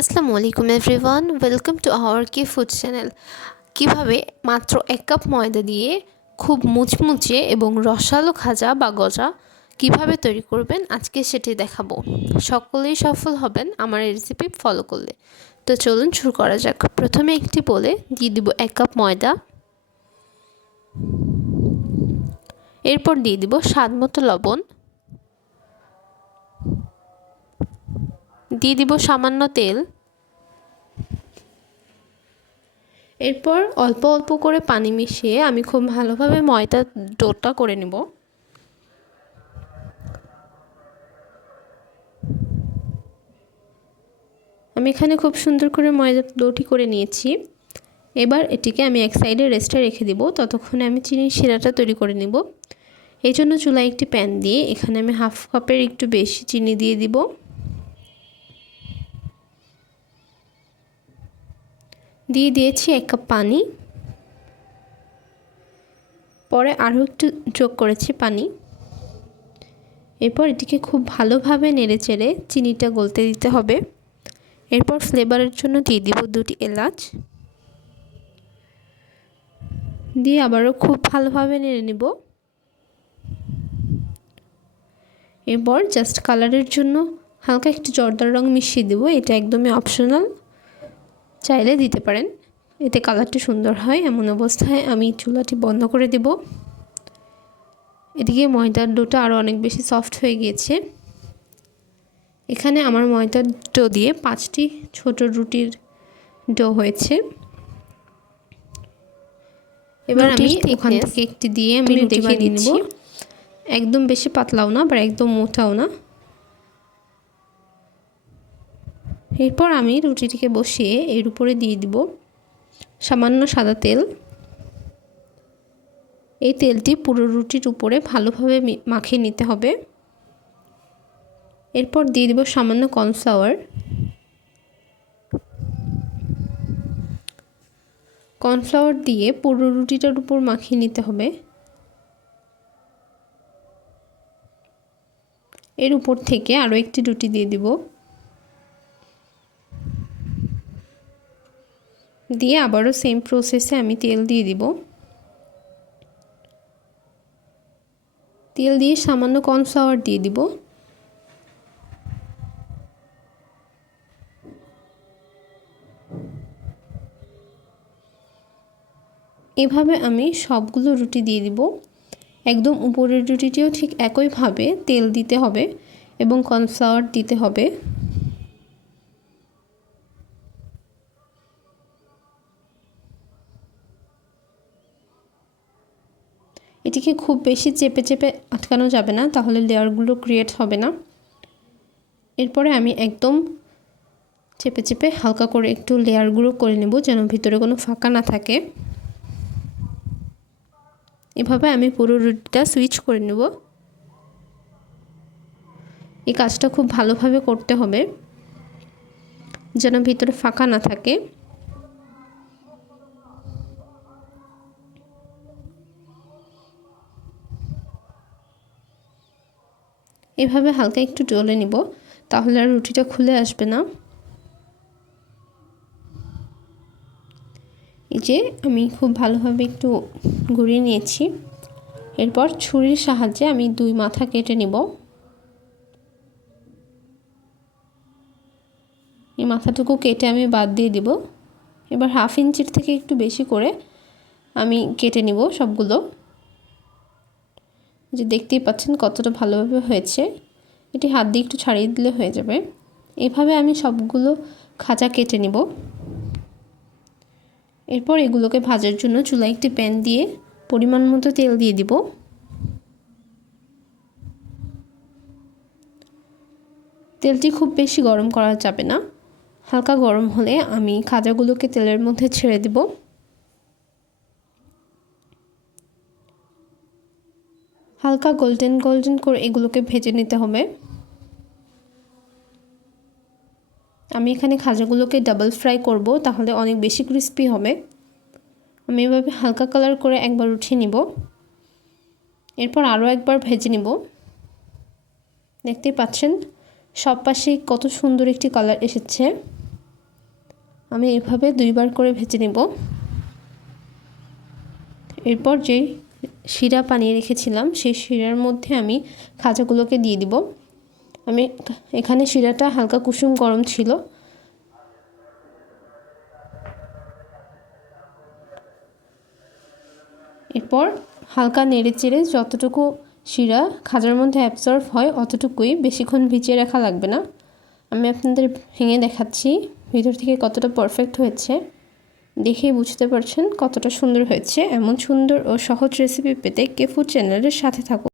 আসসালামু আলাইকুম everyone, welcome to our K food channel. কীভাবে মাত্র এক কাপ ময়দা দিয়ে খুব মুচমুচে এবং রসালো খাজা বা গজা কীভাবে তৈরি করবেন আজকে সেটি দেখাবো। সকলেই সফল হবেন আমার এই রেসিপি ফলো করলে। তো চলুন শুরু করা যাক। প্রথমে একটি বলে দিয়ে দিব এক কাপ ময়দা। এরপর দিয়ে দিব স্বাদ মতো লবণ। দিয়ে দিব সামান্য তেল। এরপর অল্প অল্প করে পানি মিশিয়ে আমি খুব ভালোভাবে ময়দা ডোটা করে নেব। আমি এখানে খুব সুন্দর করে ময়দা ডোটি করে নিয়েছি। এবার এটিকে আমি এক সাইডে রেস্টে রেখে দিব। ততক্ষণে আমি চিনির শিরাটা তৈরি করে নেব। এই জন্য চুলায় একটি প্যান দিয়ে এখানে আমি হাফ কাপের একটু বেশি চিনি দিয়ে দিব। দিয়ে দিয়েছি এক কাপ পানি। পরে আরও একটু যোগ করেছি পানি। এরপর এটিকে খুব ভালোভাবে নেড়ে চেড়ে চিনিটা গলতে দিতে হবে। এরপর ফ্লেভারের জন্য দিয়ে দিব দুটি এলাচ। দিয়ে আবারও খুব ভালোভাবে নেড়ে নিব। এরপর জাস্ট কালারের জন্য হালকা একটু জর্দার রং মিশিয়ে দেবো, এটা একদমই অপশনাল। চাইলে দিতে পারেন। এতে কালারটি সুন্দর হয় এমন অবস্থায় আমি চুলাটি বন্ধ করে দেব। এদিকে ময়দার ডোটা আরও অনেক বেশি সফট হয়ে গিয়েছে। এখানে আমার ময়দার ডো দিয়ে পাঁচটি ছোট রুটির ডো হয়েছে। এবার আমি এখান থেকে একটি দিয়ে আমি দেখে নিচ্ছি একদম বেশি পাতলাও না বা একদম মোটাও না। এরপর আমি রুটিটিকে বসিয়ে এর উপরে দিয়ে দিব সামান্য সাদা তেল। এই তেলটি পুরো রুটির উপরে ভালোভাবে মাখিয়ে নিতে হবে। এরপর দিয়ে দিব সামান্য কর্নফ্লাওয়ার। কর্নফ্লাওয়ার দিয়ে পুরো রুটিটার উপর মাখিয়ে নিতে হবে। এর উপর থেকে আরও একটি রুটি দিয়ে দিব। দিয়ে আবারও সেম প্রসেসে আমি তেল দিয়ে দিব। তেল দিয়ে সামান্য কর্নফ্লাওয়ার দিয়ে দিব। এভাবে আমি সবগুলো রুটি দিয়ে দিব। একদম উপরের রুটিটিও ঠিক একইভাবে তেল দিতে হবে এবং কর্নফ্লাওয়ার দিতে হবে। এটিকে খুব বেশি চেপে চেপে আটকানো যাবে না, তাহলে লেয়ারগুলো ক্রিয়েট হবে না। এরপরে আমি একদম চেপে চেপে হালকা করে একটু লেয়ারগুলো করে নেব যেন ভিতরে কোনো ফাঁকা না থাকে। এভাবে আমি পুরো রুটিটা সুইচ করে নেব। এই কাজটা খুব ভালোভাবে করতে হবে যেন ভিতরে ফাঁকা না থাকে। এভাবে হালকা একটু ডলে নিব, তাহলে আর রুটিটা খুলে আসবে না। এই যে আমি খুব ভালোভাবে একটু ঘুরিয়ে নিয়েছি। এরপর ছুরির সাহায্যে আমি দুই মাথা কেটে নিব। এই মাথাটুকু কেটে আমি বাদ দিয়ে দিব। এবার হাফ ইঞ্চির থেকে একটু বেশি করে আমি কেটে নিব সবগুলো। যে দেখতেই পাচ্ছেন কতটা ভালোভাবে হয়েছে। এটি হাত দিয়ে একটু ছাড়িয়ে দিলে হয়ে যাবে। এভাবে আমি সবগুলো খাঁচা কেটে নিব। এরপর এগুলোকে ভাজার জন্য চুলায় একটি প্যান দিয়ে পরিমাণ মতো তেল দিয়ে দিব। তেলটি খুব বেশি গরম করা যাবে না। হালকা গরম হলে আমি খাজাগুলোকে তেলের মধ্যে ছেড়ে দিব। হালকা গোল্ডেন গোল্ডেন করে এগুলোকে ভেজে নিতে হবে। আমি এখানে খাজাগুলোকে ডাবল ফ্রাই করব, তাহলে অনেক বেশি ক্রিস্পি হবে। আমি এভাবে হালকা কালার করে একবার উঠিয়ে নিব। এরপর আরও একবার ভেজে নিব। দেখতেই পাচ্ছেন, সব পাশেই কত সুন্দর একটি কালার এসেছে। আমি এভাবে দুইবার করে ভেজে নেব। এরপর যেই শিরা বানিয়ে রেখেছিলাম, সেই শিরার মধ্যে আমি খাজাগুলোকে দিয়ে দিব। আমি এখানে শিরাটা হালকা কুসুম গরম ছিল। এরপর হালকা নেড়ে চেড়ে যতটুকু শিরা খাজার মধ্যে অ্যাবজর্ভ হয়, অতটুকুই বেশিক্ষণ ভিজিয়ে রাখা লাগবে না। আমি আপনাদের ভেঙে দেখাচ্ছি, ভিতর থেকে কতটা পারফেক্ট হয়েছে। দেখেই বুঝতে পারছেন কতটা সুন্দর হয়েছে। এমন সুন্দর ও সহজ রেসিপি পেতে কেফু চ্যানেলের সাথে থাকুন।